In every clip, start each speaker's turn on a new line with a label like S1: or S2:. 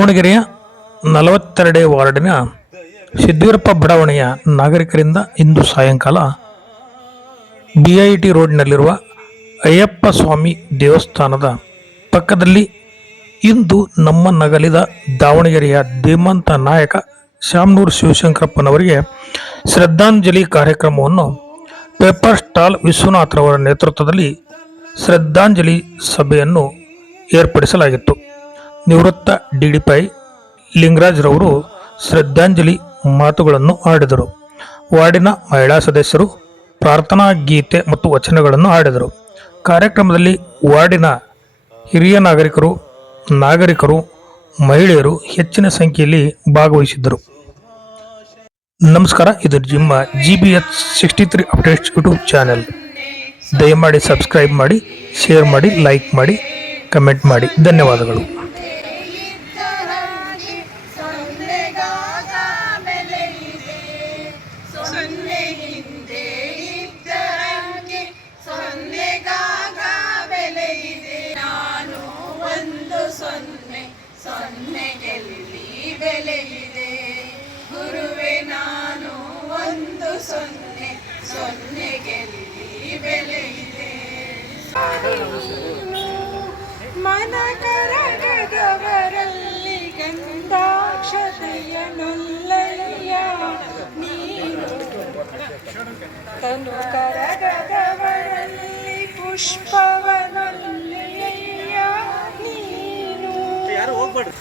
S1: ದಾವಣಗೆರೆಯ ನಲವತ್ತೆರಡೇ ವಾರ್ಡಿನ ಸಿದ್ದೀರಪ್ಪ ಬಡಾವಣೆಯ ನಾಗರಿಕರಿಂದ ಇಂದು ಸಾಯಂಕಾಲ ಬಿ ಐ ಟಿ ರೋಡ್ನಲ್ಲಿರುವ ಅಯ್ಯಪ್ಪ ಸ್ವಾಮಿ ದೇವಸ್ಥಾನದ ಪಕ್ಕದಲ್ಲಿ ಇಂದು ನಮ್ಮ ನಗಲಿದ ದಾವಣಗೆರೆಯ ಧೀಮಂತ ನಾಯಕ ಶಾಮನೂರು ಶಿವಶಂಕರಪ್ಪನವರಿಗೆ ಶ್ರದ್ಧಾಂಜಲಿ ಕಾರ್ಯಕ್ರಮವನ್ನು ಪೇಪರ್ ಸ್ಟಾಲ್ ವಿಶ್ವನಾಥ್ರವರ ನೇತೃತ್ವದಲ್ಲಿ ಶ್ರದ್ಧಾಂಜಲಿ ಸಭೆಯನ್ನು ಏರ್ಪಡಿಸಲಾಗಿತ್ತು. ನಿವೃತ್ತ ಡಿಡಿಪೈ ಲಿಂಗರಾಜ್ರವರು ಶ್ರದ್ಧಾಂಜಲಿ ಮಾತುಗಳನ್ನು ಆಡಿದರು. ವಾರ್ಡಿನ ಮಹಿಳಾ ಸದಸ್ಯರು ಪ್ರಾರ್ಥನಾ, ಗೀತೆ ಮತ್ತು ವಚನಗಳನ್ನು ಆಡಿದರು ಕಾರ್ಯಕ್ರಮದಲ್ಲಿ ವಾರ್ಡಿನ ಹಿರಿಯ ನಾಗರಿಕರು ನಾಗರಿಕರು, ಮಹಿಳೆಯರು ಹೆಚ್ಚಿನ ಸಂಖ್ಯೆಯಲ್ಲಿ ಭಾಗವಹಿಸಿದ್ದರು. ನಮಸ್ಕಾರ, ಇದು ನಿಮ್ಮ G B H sixty three updates YouTube channel. ದಯಮಾಡಿ ಸಬ್ಸ್ಕ್ರೈಬ್ ಮಾಡಿ, ಶೇರ್ ಮಾಡಿ, ಲೈಕ್ ಮಾಡಿ, ಕಮೆಂಟ್ ಮಾಡಿ. ಧನ್ಯವಾದಗಳು.
S2: ಮನ ಕರಗದವರಲ್ಲಿ ಗಂಧಾಕ್ಷತೆಯ ನೊಲ್ಲಯ್ಯ ನೀನು ತನು ಕರಗದವರಲ್ಲಿ ಪುಷ್ಪವನೊಲ್ಲಯ್ಯ ನೀನು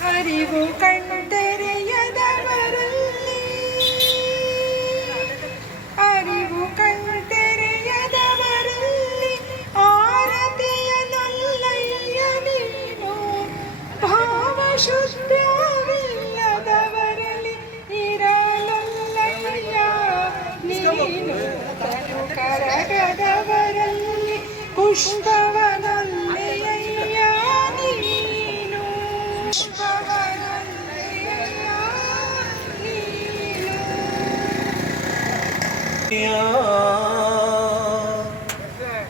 S2: ಅರಿವು ಕಣ್ತೆರೆಯದವರಲ್ಲಿ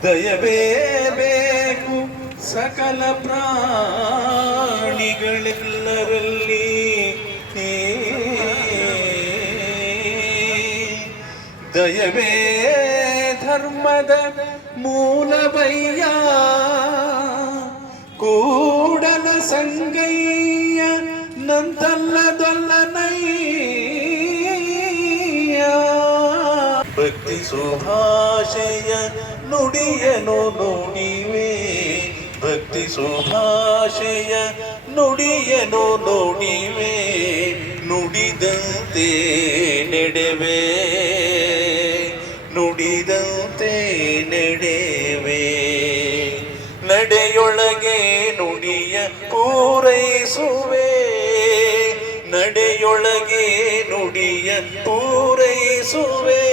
S3: ದಯವೇ ಬೇಕು ಸಕಲ ಪ್ರಾಣಿಗಳೆಲ್ಲರಲ್ಲಿ. ದಯವೇ ಧರ್ಮದ ಮೂಲವಯ್ಯ ಕೂಡಲ ಸಂಗಯ್ಯ ನಂತಲ್ಲದೊಲ್ಲನಯ್ಯ. ಭಕ್ತಿ ಸುಭಾಷೆಯ ನುಡಿಯನು ನೋಡಿವೆ. ಭಕ್ತಿ ಸುಭಾಷೆಯ ನುಡಿಯನು ನೋಡಿವೆ. ನುಡಿದಂತೆ ನೆಡೆವೆ. ನುಡಿದಂತೆ ನೆಡೆವೆ. ನಡೆಯೊಳಗೆ ನುಡಿಯ ಪೂರೈಸುವೆ. ನಡೆಯೊಳಗೆ ನುಡಿಯ ಪೂರೈಸುವೆ.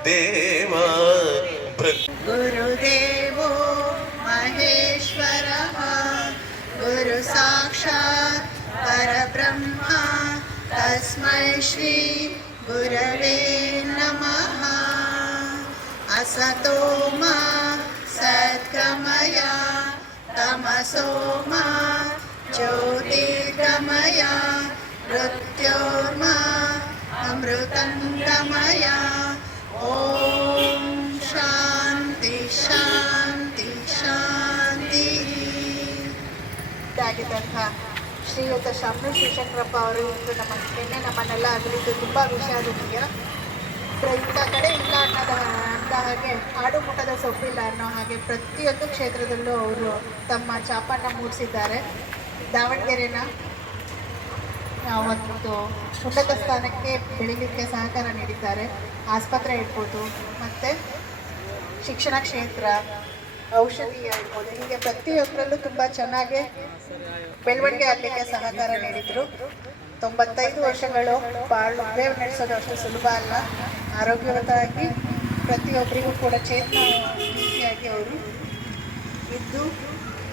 S3: देवा।
S2: गुरुदेवो महेश्वरः गुरुसाक्षात् परब्रह्मा, तस्म श्री गुरवे नम। असतो सत्कमया सद्गमया, तमसो मा ज्योतिर्गमया, मृत्योर्मा अमृतङ्गमया ಓಂ ಶಾಂತಿ ಶಾಂತಿ ಶಾಂತಿ ಇದಾಗಿದ್ದಂಥ ಶ್ರೀಯುತ ಶಾಮನ ಶಿವಶಂಕರಪ್ಪ ಅವರು ಒಂದು ನಮ್ಮ ನಿನ್ನೆ ನಮ್ಮನ್ನೆಲ್ಲ ಅಗಲಿದ್ದು ತುಂಬ ವಿಷಾದನೀಯ ಇಂಥ ಕಡೆ ಇಲ್ಲ ಅನ್ನೋದ ಅಂದ ಹಾಗೆ ಆಡು ಮುಖದ ಸೊಪ್ಪಿಲ್ಲ ಅನ್ನೋ ಹಾಗೆ ಪ್ರತಿಯೊಂದು ಕ್ಷೇತ್ರದಲ್ಲೂ ಅವರು ತಮ್ಮ ಚಾಪನ್ನು ಮೂಡಿಸಿದ್ದಾರೆ. ದಾವಣಗೆರೆನ ಒಂದು ಉನ್ನತ ಸ್ಥಾನಕ್ಕೆ ಬೆಳೀಲಿಕ್ಕೆ ಸಹಕಾರ ನೀಡಿದ್ದಾರೆ. ಆಸ್ಪತ್ರೆ ಇರ್ಬೋದು, ಮತ್ತು ಶಿಕ್ಷಣ ಕ್ಷೇತ್ರ ಔಷಧಿ ಇರ್ಬೋದು, ಹೀಗೆ ಪ್ರತಿಯೊಬ್ಬರಲ್ಲೂ ತುಂಬ ಚೆನ್ನಾಗಿ ಬೆಳವಣಿಗೆ ಆಗಲಿಕ್ಕೆ ಸಹಕಾರ ನೀಡಿದರು. ತೊಂಬತ್ತೈದು ವರ್ಷಗಳು ಬಾಳ್ವೆ ನಡೆಸೋದು ಅಷ್ಟು ಸುಲಭ ಅಲ್ಲ. ಆರೋಗ್ಯವಂತವಾಗಿ ಪ್ರತಿಯೊಬ್ಬರಿಗೂ ಕೂಡ ಚೇತನ ರೀತಿಯಾಗಿ ಅವರು ಇದ್ದು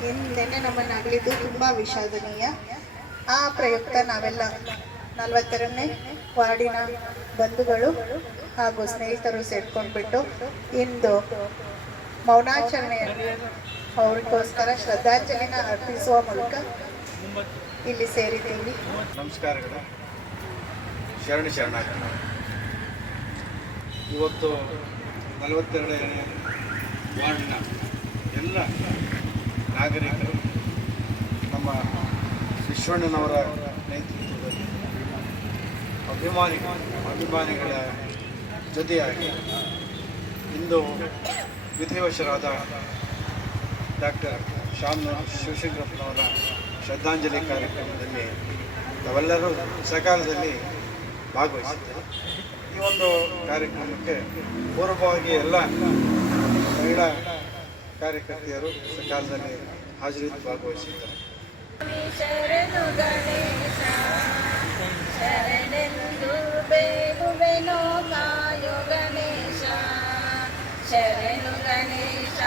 S2: ನಿನ್ನೆ ನಮ್ಮನ್ನು ಅಗಲಿದ್ದು ತುಂಬ ವಿಷಾದನೀಯ. ಆ ಪ್ರಯುಕ್ತ ನಾವೆಲ್ಲ ನಲವತ್ತೆರಡನೇ ವಾರ್ಡಿನ ಬಂಧುಗಳು ಹಾಗೂ ಸ್ನೇಹಿತರು ಸೇರ್ಕೊಂಡ್ಬಿಟ್ಟು ಇಂದು ಮೌನಾಚರಣೆಯಲ್ಲಿ ಅವ್ರಿಗೋಸ್ಕರ ಶ್ರದ್ಧಾಂಜಲಿನ ಅರ್ಪಿಸುವ ಮೂಲಕ ಇಲ್ಲಿ ಸೇರಿದ್ದೀವಿ.
S4: ನಮಸ್ಕಾರಗಳು. ಶರಣ ಶರಣ ಇವತ್ತು ನಲವತ್ತೆರಡನೇ ವಾರ್ಡಿನ ಎಲ್ಲ ನಾಗರಿಕರು ನಮ್ಮ ವಿಶ್ವಣ್ಣನವರ ನೇತೃತ್ವದಲ್ಲಿ ಅಭಿಮಾನಿಗಳು ಅಭಿಮಾನಿಗಳ ಜೊತೆಯಾಗಿ ಇಂದು ವಿಧಿವಶರಾದ ಡಾಕ್ಟರ್ ಶ್ಯಾಮ್ ಶಿವಶಂಕರಪ್ಪನವರ ಶ್ರದ್ಧಾಂಜಲಿ ಕಾರ್ಯಕ್ರಮದಲ್ಲಿ ನಾವೆಲ್ಲರೂ ಸಕಾಲದಲ್ಲಿ ಭಾಗವಹಿಸಿದ್ದೇವೆ. ಈ ಒಂದು ಕಾರ್ಯಕ್ರಮಕ್ಕೆ ಪೂರ್ವವಾಗಿ ಎಲ್ಲ ಮಹಿಳಾ ಕಾರ್ಯಕರ್ತೆಯರು ಸಕಾಲದಲ್ಲಿ ಹಾಜರಿದ್ದು ಭಾಗವಹಿಸಿದ್ದಾರೆ.
S5: ಶರಣು ಗಣೇಶ, ಶರಣೆಂದು ಬೇಗುವೆನೋ ಕಾಯೋ ಗಣೇಶ, ಶರಣು ಗಣೇಶ,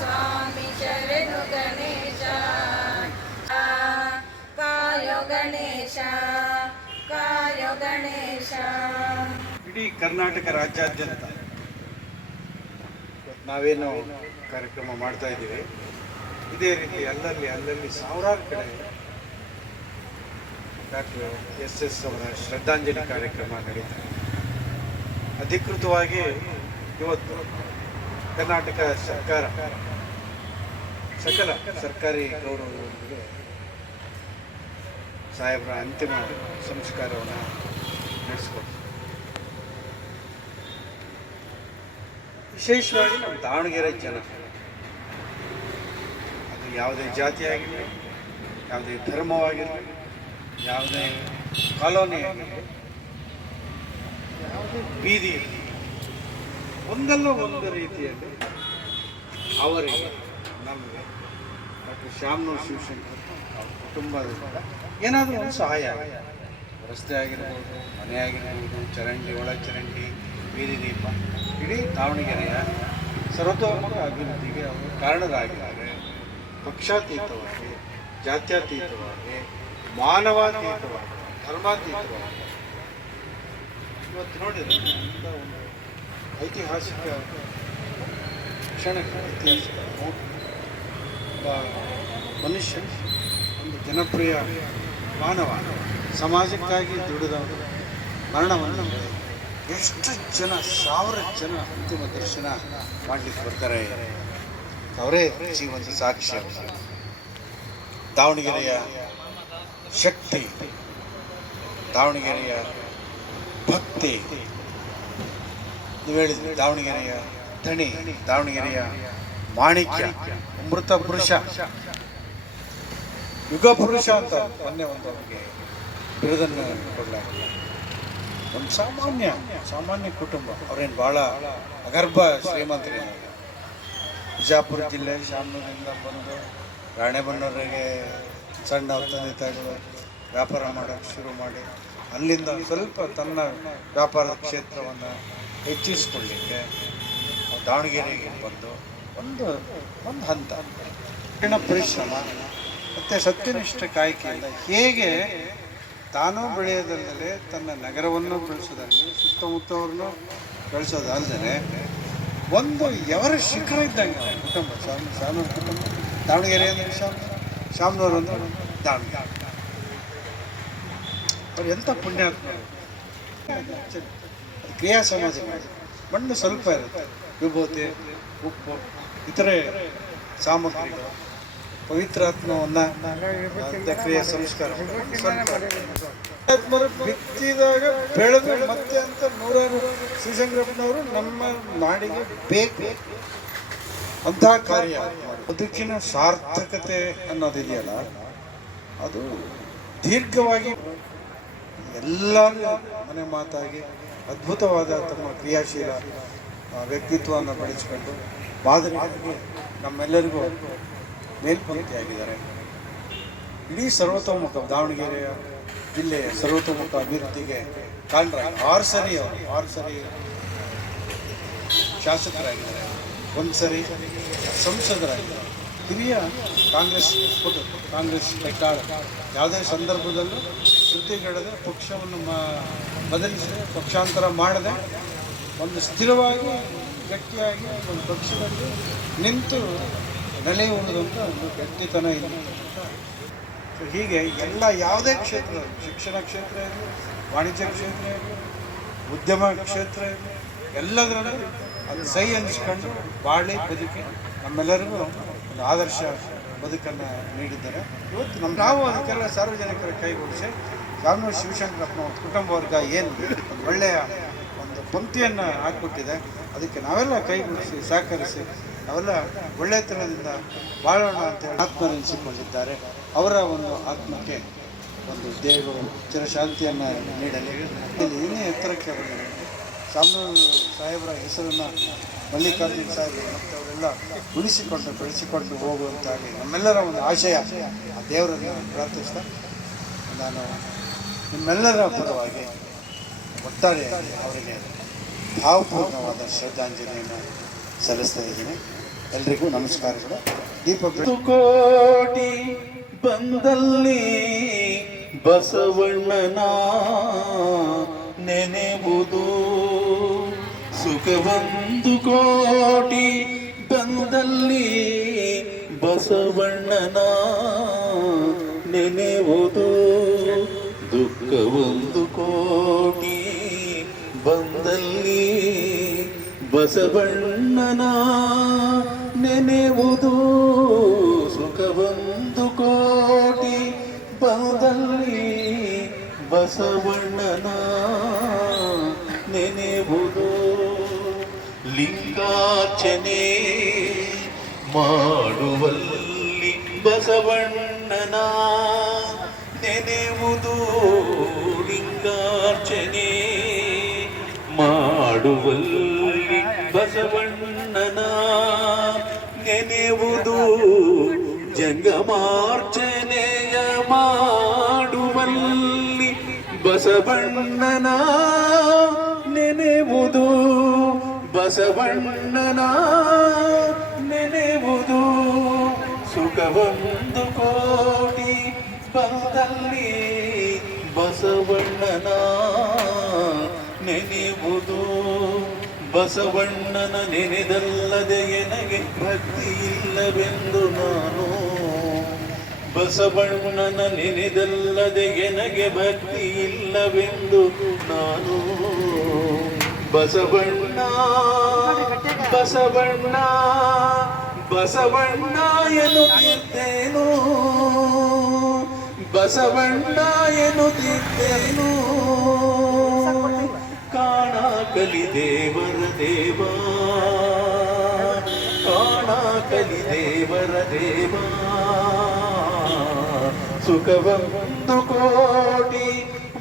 S5: ಸ್ವಾಮಿ ಶರಣು ಗಣೇಶ, ಕಾಯೋ ಗಣೇಶ ಕಾಯೋ ಗಣೇಶ.
S4: ಇಡೀ ಕರ್ನಾಟಕ ರಾಜ್ಯಾದ್ಯಂತ ನಾವೇನು ಕಾರ್ಯಕ್ರಮ ಮಾಡ್ತಾ ಇದ್ದೀವಿ. ಇದೇ ರೀತಿ ಅಲ್ಲಲ್ಲಿ ಅಲ್ಲಲ್ಲಿ ಸಾವಿರಾರು ಕಡೆ ಡಾಕ್ಟರ್ ಎಸ್ ಎಸ್ ಅವರ ಶ್ರದ್ಧಾಂಜಲಿ ಕಾರ್ಯಕ್ರಮ ನಡೀತಾರೆ ಅಧಿಕೃತವಾಗಿ ಇವತ್ತು ಕರ್ನಾಟಕ ಸರ್ಕಾರ, ಸಕಲ ಸರ್ಕಾರಿ ಗೌರವದೊಂದಿಗೆ ಸಾಹೇಬರ ಅಂತಿಮ ಸಂಸ್ಕಾರವನ್ನು ನಡೆಸ್ಕೊಡ್ತಾರೆ. ವಿಶೇಷವಾಗಿ ನಮ್ಮ ದಾವಣಗೆರೆ ಜನ. ಯಾವುದೇ ಜಾತಿಯಾಗಿರಲಿ, ಯಾವುದೇ ಧರ್ಮವಾಗಿರಲಿ, ಯಾವುದೇ ಕಾಲೋನಿ ಆಗಿರಲಿ ಬೀದಿ ಒಂದಲ್ಲ ಒಂದು ರೀತಿಯಲ್ಲಿ ಅವರಿಗೆ ನಮಗೆ ಡಾಕ್ಟರ್ ಶ್ಯಾಮ್ನೂರ್ ಶಿವಶಂಕರ್ ಅವ್ರ ಕುಟುಂಬದಿಂದ ಏನಾದರೂ ಒಂದು ಸಹಾಯ ರಸ್ತೆ ಆಗಿರ್ಬೋದು, ಮನೆ ಆಗಿರ್ಬೋದು, ಚರಂಡಿ, ಒಳ ಚರಂಡಿ, ಬೀದಿ ದೀಪ, ಇಡೀ ದಾವಣಗೆರೆಯ ಸರ್ವತೋಮುಖ ಅಭಿವೃದ್ಧಿಗೆ ಅವರು ಕಾರಣರಾಗಿದ್ದಾರೆ. ಪಕ್ಷಾತೀತವಾಗಿ, ಜಾತ್ಯತೀತವಾಗಿ, ಮಾನವಾತೀತವಾಗಿ, ಧರ್ಮಾತೀತವಾಗಿ. ಇವತ್ತು ನೋಡಿದ್ರೆ ಅಂತ ಒಂದು ಐತಿಹಾಸಿಕ ಕ್ಷಣಕ್ಕೆ, ಐತಿಹಾಸಿಕ ಮನುಷ್ಯ, ಒಂದು ಜನಪ್ರಿಯ ಮಾನವ, ಸಮಾಜಕ್ಕಾಗಿ ದುಡಿದವರು ಮರಣವನ್ನು ಎಷ್ಟು ಜನ, ಸಾವಿರ ಜನ ಅಂತಿಮ ದರ್ಶನ ಮಾಡಲಿಕ್ಕೆ ಬರ್ತಾರೆ. ಅವರೇ ಜೀವನದ ಸಾಕ್ಷಿ ದಾವಣಗೆರೆಯ ಶಕ್ತಿ, ದಾವಣಗೆರೆಯ ಭಕ್ತಿ. ನೀವು ಹೇಳಿದ್ರಿ, ದಾವಣಗೆರೆಯ ಧಣಿ, ದಾವಣಗೆರೆಯ ಮಾಣಿಕ್ಯ, ಅಮೃತ ಪುರುಷ. ಯುಗ ಪುರುಷ ಅಂತ ಮೊನ್ನೆ ಒಂದು ಅವರಿಗೆ ಬಿರುದನ್ನು ಕೊಡಲಾಗಿದೆ. ಒಂದು ಸಾಮಾನ್ಯ ಸಾಮಾನ್ಯ ಕುಟುಂಬ, ಅವ್ರೇನು ಭಾಳ ಅಗರ್ಭ ಶ್ರೀಮಂತರೇನು ಬಿಜಾಪುರ ಜಿಲ್ಲೆ ಶಾಮನೂರಿಂದ ಬಂದು ರಾಣೆಬೆನ್ನೂರಿಗೆ ಸಣ್ಣ ತಂದೆ ತಾಯಿಗಳು ವ್ಯಾಪಾರ ಮಾಡೋಕ್ಕೆ ಶುರು ಮಾಡಿ, ಅಲ್ಲಿಂದ ಸ್ವಲ್ಪ ತನ್ನ ವ್ಯಾಪಾರದ ಕ್ಷೇತ್ರವನ್ನು ಹೆಚ್ಚಿಸ್ಕೊಳ್ಳಿಕ್ಕೆ ದಾವಣಗೆರೆಗೆ ಬಂದು ಒಂದು ಒಂದು ಹಂತ. ಕಠಿಣ ಪರಿಶ್ರಮ, ಮತ್ತು ಸತ್ಯನಿಷ್ಠ ಕಾಯ್ಕೆಯಿಂದ ಹೇಗೆ ತಾನು ಬೆಳೆಯೋದಲ್ಲದೆ ತನ್ನ ನಗರವನ್ನು ಬೆಳೆಸೋದಲ್ಲದೆ ಸುತ್ತಮುತ್ತವ್ರನ್ನೂ ಬೆಳೆಸೋದಲ್ಲದೆ ಒಂದು ಎವರ ಶಿಖರ ಇದ್ದಂಗೆ ಅವ್ರ ಕುಟುಂಬ ಶಾಮ್ ಕುಟುಂಬ ದಾವಣಗೆರೆ ಅಂದರೆ ಶಾಮ್ ಶಾಮನೂರು ಅಂದ್ರೆ ದಾವಣಗೆರೆ. ಅವ್ರು ಎಂಥ ಪುಣ್ಯಾತ್ಮರು ಕ್ರಿಯಾ ಸಮಾಜ. ಮಣ್ಣು ಸ್ವಲ್ಪ ಇರುತ್ತೆ. ವಿಭೂತಿ ಉಪ್ಪು ಇತರೆ ಸಾಮಗ್ರಿಗಳು. ಪವಿತ್ರಾತ್ಮವನ್ನ ಕ್ರಿಯಾ ಸಂಸ್ಕಾರ. ಸ್ವಲ್ಪ ಬಿತ್ತಿದಾಗ ಬೆಳೆದು ಮತ್ತೆ ಅಂತ ನೂರಾರು ಶ್ರೀಸಂಗ್ರಪ್ಪನವರು ನಮ್ಮ ನಾಡಿಗೆ ಬೇಕು. ಅಂತಹ ಕಾರ್ಯ. ಬದುಕಿನ ಸಾರ್ಥಕತೆ ಅನ್ನೋದಿದೆಯಲ್ಲ ಅದು ದೀರ್ಘವಾಗಿ ಎಲ್ಲರೂ ಮನೆ ಮಾತಾಗಿ ಅದ್ಭುತವಾದ ತಮ್ಮ ಕ್ರಿಯಾಶೀಲ ವ್ಯಕ್ತಿತ್ವವನ್ನು ಬೆಳೆಸಿಕೊಂಡು ಮಾದರಿಯಾಗಿ ನಮ್ಮೆಲ್ಲರಿಗೂ ಮೇಲ್ಪಂಕ್ತಿಯಾಗಿದ್ದಾರೆ. ಇಡೀ ಸರ್ವತೋಮುಖ ದಾವಣಗೆರೆಯ ಜಿಲ್ಲೆಯ ಸರ್ವತೋಮುಖ ಅಭಿವೃದ್ಧಿಗೆ ಕಾರಣ ಆರು ಸರಿ ಅವರು, ಆರು ಸರಿ ಶಾಸಕರಾಗಿದ್ದಾರೆ. ಒಂದು ಸರಿ ಸಂಸದರಾಗಿದ್ದಾರೆ. ಹಿರಿಯ ಕಾಂಗ್ರೆಸ್ ಪುಟ, ಕಾಂಗ್ರೆಸ್ ಕೈಕಾಳ ಯಾವುದೇ ಸಂದರ್ಭದಲ್ಲೂ ಸುದ್ದಿಗೆಡದೆ ಪಕ್ಷವನ್ನು ಬದಲಿಸದೆ ಪಕ್ಷಾಂತರ ಮಾಡದೆ ಒಂದು ಸ್ಥಿರವಾಗಿ, ಗಟ್ಟಿಯಾಗಿ ಒಂದು ಪಕ್ಷದಲ್ಲಿ ನಿಂತು ನೆಲೆ ಉಳಿದಂಥ ಒಂದು ಗಟ್ಟಿತನ ಇದೆ ಹೀಗೆ ಎಲ್ಲ ಯಾವುದೇ ಕ್ಷೇತ್ರ, ಶಿಕ್ಷಣ ಕ್ಷೇತ್ರ ಇರಲಿ, ವಾಣಿಜ್ಯ ಕ್ಷೇತ್ರ ಇರಲಿ, ಉದ್ಯಮ ಕ್ಷೇತ್ರ ಇರಲಿ, ಎಲ್ಲದರಲ್ಲೂ ಅದು ಸೈ ಅನ್ನಿಸ್ಕೊಂಡು ಬಾಳಿ ಬದುಕಿ ನಮ್ಮೆಲ್ಲರಿಗೂ ಒಂದು ಆದರ್ಶ ಬದುಕನ್ನು ನೀಡಿದ್ದಾರೆ. ಇವತ್ತು ನಮ್ಮ ನಾವು ಅದಕ್ಕೆಲ್ಲ ಸಾರ್ವಜನಿಕರ ಕೈಗೂಡಿಸಿ ಶಾಮನೂರು ಶಿವಶಂಕರಪ್ಪನ ಕುಟುಂಬ ವರ್ಗ ಏನು ಒಂದು ಒಳ್ಳೆಯ ಒಂದು ಪಂಕ್ತಿಯನ್ನು ಹಾಕ್ಕೊಟ್ಟಿದೆ. ಅದಕ್ಕೆ ನಾವೆಲ್ಲ ಕೈಗೂಡಿಸಿ ಸಹಕರಿಸಿ, ನಾವೆಲ್ಲ ಒಳ್ಳೆತನದಿಂದ ಬಾಳೋಣ ಅಂತ ಹೇಳಿ ಆತ್ಮರೆನಿಸಿಕೊಂಡಿದ್ದಾರೆ. ಅವರ ಒಂದು ಆತ್ಮಕ್ಕೆ ಒಂದು ದೇವರು ಚಿರಶಾಂತಿಯನ್ನು ನೀಡಲಿ. ಇಲ್ಲಿ ಏನೇ ಎತ್ತರಕ್ಕೆ ಬಂದಿದೆ ಸಾಹೇಬರ ಹೆಸರನ್ನು ಮಲ್ಲಿಕಾರ್ಜುನ್ ಸಾಹೇಬ್ ಮತ್ತು ಅವರೆಲ್ಲ ಉಳಿಸಿಕೊಂಡು ಬೆಳೆಸಿಕೊಂಡು ಹೋಗುವಂತಾಗಿ ನಮ್ಮೆಲ್ಲರ ಒಂದು ಆಶಯ ಆ ದೇವರನ್ನು ಪ್ರಾರ್ಥಿಸ್ತಾ ನಾನು ನಿಮ್ಮೆಲ್ಲರ ಪರವಾಗಿ ಒಟ್ಟಾರೆ ಅವರಿಗೆ ಭಾವಪೂರ್ಣವಾದ ಶ್ರದ್ಧಾಂಜಲಿಯನ್ನು ಸಲ್ಲಿಸ್ತಾ ಇದ್ದೀನಿ. ಎಲ್ರಿಗೂ ನಮಸ್ಕಾರಗಳು. ದೀಪ
S3: ಕೋಟಿ ಬಂದಲ್ಲಿ ಬಸವಣ್ಣನ ನೆನೆಬುದು ಸುಖವೊಂದು ಕೋಟಿ ಬಂದಲ್ಲಿ ಬಸವಣ್ಣನ ನೆನೆವುದು. ದುಃಖವೊಂದು ಕೋಟಿ ಬಂದಲ್ಲಿ ಬಸವಣ್ಣನ ನೆನೆವುದು. ಬಂದಲ್ಲಿ ಬಸವಣ್ಣನ ನೆನೆವುದು. ಲಿಂಗಾರ್ಚನೆ ಮಾಡುವಲ್ಲಿ ಬಸವಣ್ಣನ ನೆನೆವುದು. ಲಿಂಗಾರ್ಚನೆ ಮಾಡುವಲ್ಲಿ ಬಸವಣ್ಣನ ನೆನೆವುದು. ಜಂಗಮಾರ್ಚನೆಯ ಮಾಡುವಲ್ಲಿ ಬಸವಣ್ಣನ ನೆನೆವುದು ಬಸವಣ್ಣನ ನೆನೆವುದು. ಸುಖವೊಂದು ಕೋಟಿ ಬಂದಲ್ಲಿ ಬಸವಣ್ಣನ ನೆನೆವುದು. ಬಸವಣ್ಣನ ನೆನೆದಲ್ಲದೆ ನನಗೆ ಭಕ್ತಿ ಇಲ್ಲವೆಂದು ನಾನು ಬಸವಣ್ಣನ ನೆನೆದಲ್ಲದೆ ಎನಗೆ ಭಕ್ತಿ ಇಲ್ಲವೆಂದು ನಾನು. ಬಸವಣ್ಣ ಬಸವಣ್ಣ ಬಸವಣ್ಣ ಎನ್ನುತ್ತಿದ್ದೇನು? ಬಸವಣ್ಣ ಎನ್ನುತ್ತಿದ್ದೇನು? ಕಾಣ ಕಲಿ ದೇವರ ದೇವ ಕಾಣ ಕಲಿ ದೇವರ ದೇವ. ಸುಖವೊಂದು ಕೋಟಿ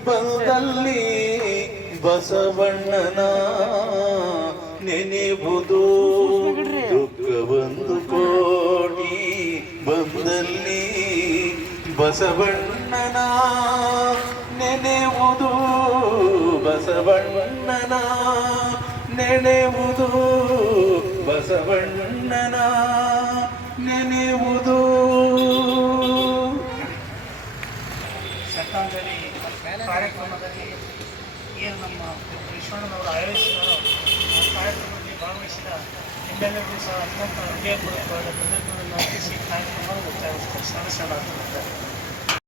S3: ಬಂದಲ್ಲಿ ಬಸವಣ್ಣನ ನೆನೆಬುದು ದುಃಖವೊಂದು ಕೋಟಿ ಬಂದಲ್ಲಿ ಬಸವಣ್ಣನ ನೆನೆಬಹುದು ಬಸವಣ್ಣನ ನೆನೆಬಹುದು ಬಸವಣ್ಣನ ನೆನೆಯುವುದು
S1: ಕಾರ್ಯಕ್ರಮದಲ್ಲಿ ಏನು ನಮ್ಮ ವಿಶ್ವಣ್ಣನವರು ಆಯೋಜಿಸಿದಾರೋ ಆ ಕಾರ್ಯಕ್ರಮದಲ್ಲಿ ಭಾಗವಹಿಸಿದ ಎಲ್ಲರಿಗೂ ಸಹ ಅತ್ಯಂತ ಹೃದಯಪೂರ್ವಕವಾದ ಧನ್ಯವಾದಗಳನ್ನು ಅರ್ಪಿಸಿ ಕಾರ್ಯಕ್ರಮವನ್ನು ಮುಕ್ತಾಯಗೊಳಿಸುತ್ತಾರೆ ಸದಸ್ಯರಾಗಿದ್ದಾರೆ